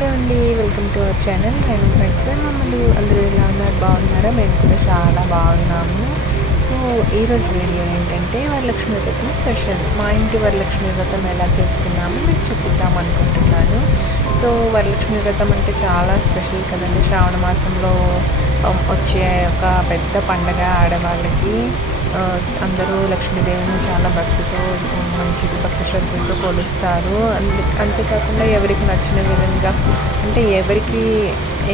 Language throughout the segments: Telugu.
హలో అండి, వెల్కమ్ టు అవర్ ఛానల్. నేను ఫ్రెండ్స్ మమ్మల్ని అందరూ ఎలా ఉన్నారు, బాగున్నారా? మేము కూడా చాలా బాగున్నాము. సో ఈరోజు వీడియో ఏంటంటే వరలక్ష్మి వ్రతం స్పెషల్. మా ఇంటి వరలక్ష్మి వ్రతం ఎలా చేసుకున్నామో మీకు చూపిద్దాం అనుకుంటున్నాను. సో వరలక్ష్మి వ్రతం అంటే చాలా స్పెషల్ కదండి. శ్రావణ మాసంలో వచ్చే ఒక పెద్ద పండగ. ఆడవాళ్ళకి అందరూ లక్ష్మీదేవిని చాలా భక్తితో మంచిగా భక్తి శ్రద్ధలతో కొలుస్తారు. అంతేకాకుండా ఎవరికి నచ్చిన విధంగా అంటే ఎవరికి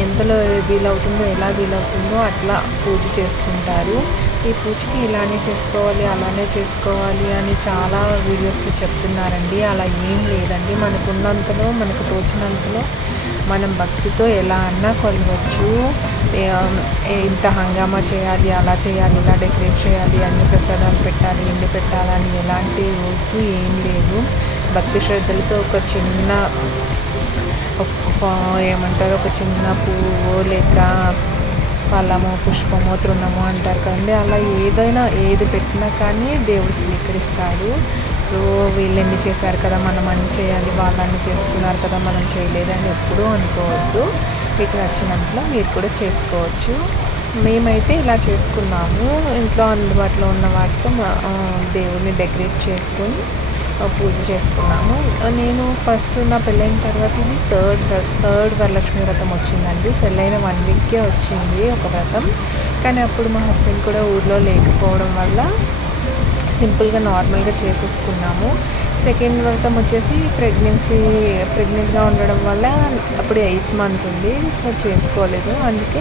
ఎంతలో వీలవుతుందో ఎలా వీలవుతుందో అట్లా పూజ చేసుకుంటారు. ఈ పూజకి ఇలానే చేసుకోవాలి అలానే చేసుకోవాలి అని చాలా వీడియోస్లో చెప్తున్నారండి. అలా ఏం లేదండి. మనకున్నంతలో మనకు తోచినంతలో మనం భక్తితో ఎలా అన్నా కొలవచ్చు. ఇంత హంగామా చేయాలి, అలా చేయాలి, ఇలా డెకరేట్ చేయాలి, అన్ని ప్రసాదాలు పెట్టాలి, ఎండి పెట్టాలని ఎలాంటి రూల్స్ ఏం లేదు. భక్తి శ్రద్ధలతో ఒక చిన్న ఒక చిన్న పువ్వు లేక ఫలము, పుష్పము, తృణము అంటారు కదండి, అలా ఏది పెట్టినా కానీ దేవుడు స్వీకరిస్తాడు. సో వీళ్ళెన్ని చేశారు కదా, మనం అన్ని చేయాలి, వాళ్ళని చేసుకున్నారు కదా, మనం చేయలేదని ఎప్పుడూ అనుకోవద్దు. మీకు నచ్చినట్లు మీరు కూడా చేసుకోవచ్చు. మేమైతే ఇలా చేసుకున్నాము. ఇంట్లో అందుబాటులో ఉన్న వాటితో దేవుడిని డెకరేట్ చేసుకొని పూజ చేసుకున్నాము. నేను ఫస్ట్ నా పెళ్ళైన తర్వాత ఇది థర్డ్ వరలక్ష్మి వ్రతం వచ్చిందండి. పెళ్ళైన 1 వీక్కే వచ్చింది ఒక వ్రతం. కానీ అప్పుడు మా హస్బెండ్ కూడా ఊర్లో లేకపోవడం వల్ల సింపుల్గా నార్మల్గా చేసేసుకున్నాము. సెకండ్ వ్రతం వచ్చేసి ప్రెగ్నెంట్గా ఉండడం వల్ల అప్పుడు 8th మంత్ ఉంది. సో చేసుకోలేదు. అందుకే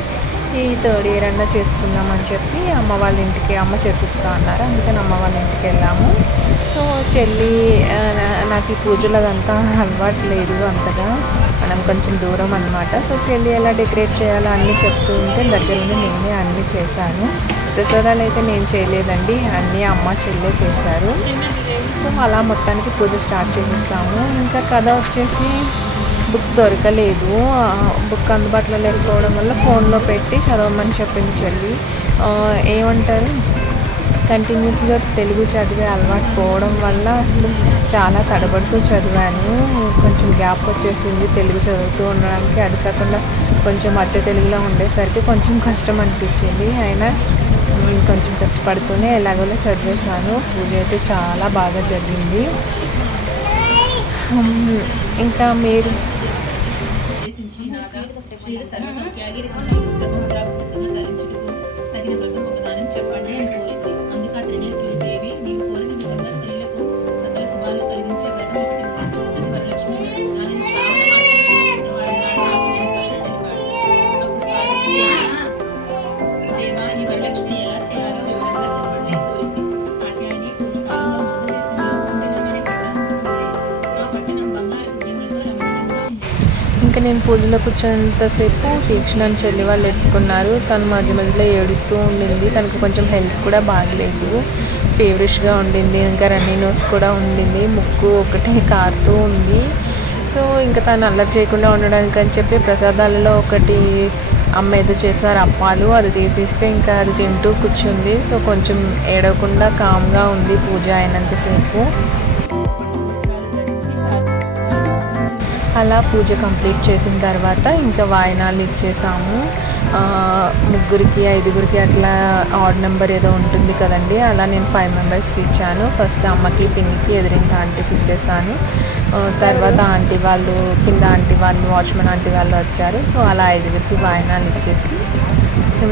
ఈ థర్డ్ ఇయర్ అన్నా చేసుకుందామని చెప్పి అమ్మ వాళ్ళ ఇంటికి, అమ్మ చేపిస్తా అన్నారు, అందుకని అమ్మ వాళ్ళ ఇంటికి వెళ్ళాము. సో చెల్లి, నాకు ఈ పూజలు అదంతా అలవాటు లేదు అంతగా, మనం కొంచెం దూరం అన్నమాట. సో చెల్లి ఎలా డెకరేట్ చేయాలో అన్నీ చెప్తూ ఉంటే దగ్గరనే నేనే అన్నీ చేశాను. ప్రసాదాలు అయితే నేను చేయలేదండి, అన్నీ అమ్మ చెల్లె చేశారు. సో అలా మొత్తానికి పూజ స్టార్ట్ చేసేసాము. ఇంకా కథ వచ్చేసి బుక్ దొరకలేదు. బుక్ అందుబాటులో లేకపోవడం వల్ల ఫోన్లో పెట్టి చదవమని చెప్పింది చెల్లి. ఏమంటారు, కంటిన్యూస్గా తెలుగు చదివే అలవాటు పోవడం వల్ల అసలు చాలా తడబడుతూ చదివాను. కొంచెం గ్యాప్ వచ్చేసింది తెలుగు చదువుతూ ఉండడానికి. అది కాకుండా కొంచెం అచ్చ తెలుగులో ఉండేసరికి కొంచెం కష్టం అనిపించింది. అయినా కొంచెం కష్టపడుతూనే ఎలాగోలా చదివేశాను. పూజ అయితే చాలా బాగా జరిగింది. ఇంకా మీరు చెప్పండి. అందుకే త్రినేత్రుడి దేవి నీవు కోరిన విధంగా స్త్రీలకు సకల శుభాలు కలిగించే వ్రతం అది వరలక్ష్మి వ్రతం. దేవా ఈ వరలక్ష్మి ఎలా చేయాలో వివరంగా చెప్పండి కోరింది. కాట్యాయని పూర్వకాలంలో మందదేశంలో ఆ పట్టణం బంగారు పుణ్యములతో రమణీయంగా. ఇంకా నేను పూజలో కూర్చున్నంతసేపు తీక్షణాన్ని చెల్లి వాళ్ళు ఎత్తుకున్నారు. తను మధ్య మధ్యలో ఏడుస్తూ ఉండింది. తనకు కొంచెం హెల్త్ కూడా బాగలేదు, ఫీవరిష్గా ఉండింది. ఇంకా రన్నీ నోస్ కూడా ఉండింది, ముక్కు ఒకటి కారుతూ ఉంది. సో ఇంకా తను అల్లరి చేయకుండా ఉండడానికి అని చెప్పి ప్రసాదాలలో ఒకటి అమ్మ ఏదో చేశారు, అప్పాలు, అది తీసిస్తే ఇంకా అది తింటూ కూర్చుంది. సో కొంచెం ఏడవకుండా కామ్గా ఉంది పూజ అయినంతసేపు. అలా పూజ కంప్లీట్ చేసిన తర్వాత ఇంకా వాయినాలు ఇచ్చేసాము. 3, 5 అట్లా ఆడ్ నెంబర్ ఏదో ఉంటుంది కదండి, అలా నేను 5 మెంబర్స్కి ఇచ్చాను. ఫస్ట్ అమ్మకి, పిన్నికి, ఎదురింటి ఆంటీకి ఇచ్చేసాను. తర్వాత ఆంటీ వాళ్ళు, కింద ఆంటీ వాళ్ళు, వాచ్మెన్ ఆంటీ వాళ్ళు వచ్చారు. సో అలా 5కి వాయినాలు ఇచ్చేసి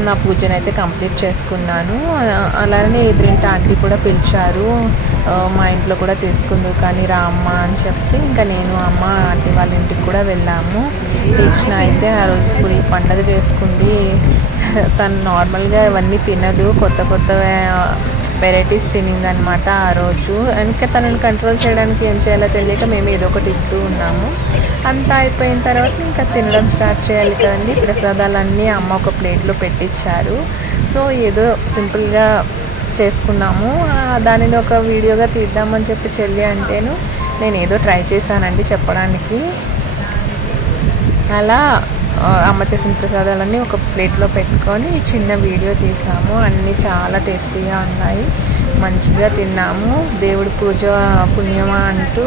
నా పూజను అయితే కంప్లీట్ చేసుకున్నాను. అలానే ఎదురింటి ఆంటీ కూడా పిలిచారు, మా ఇంట్లో కూడా తీసుకుందు కానీ రా అమ్మ అని చెప్పి ఇంకా నేను, అమ్మ, ఆంటీ వాళ్ళ ఇంటికి కూడా వెళ్ళాము. దీక్షణ అయితే ఆ రోజు ఫుల్ పండగ చేసుకుంది. తను నార్మల్గా ఇవన్నీ తినదు, కొత్త వెరైటీస్ తినిందనమాట ఆ రోజు. ఇంకా తనని కంట్రోల్ చేయడానికి ఏం చేయాలో తెలియక మేము ఏదో ఒకటి ఇస్తూ ఉన్నాము. అంతా అయిపోయిన తర్వాత ఇంకా తినడం స్టార్ట్ చేయాలి కదండి. ప్రసాదాలన్నీ అమ్మ ఒక ప్లేట్లో పెట్టించారు. సో ఏదో సింపుల్గా చేసుకున్నాము. దానిని ఒక వీడియోగా తీద్దామని చెప్పి చెల్లి అంటేను నేను ఏదో ట్రై చేశానండి చెప్పడానికి. అలా అమ్మ చేసిన ప్రసాదాలన్నీ ఒక ప్లేట్లో పెట్టుకొని చిన్న వీడియో తీసాము. అన్నీ చాలా టేస్టీగా ఉన్నాయి, మంచిగా తిన్నాము. దేవుడి పూజ పుణ్యమా అంటూ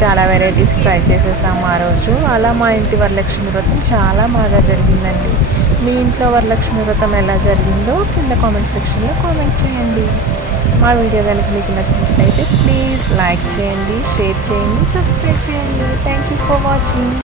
చాలా వెరైటీస్ ట్రై చేసేసాము ఆ రోజు. అలా మా ఇంటి వరలక్ష్మి వ్రతం చాలా బాగా జరిగిందండి. మీ ఇంట్లో వరలక్ష్మి వ్రతం ఎలా జరిగిందో కింద కామెంట్ సెక్షన్లో కామెంట్ చేయండి. మా వీడియో కనుక మీకు నచ్చినట్లయితే ప్లీజ్ లైక్ చేయండి, షేర్ చేయండి, సబ్స్క్రైబ్ చేయండి. Thank you for watching.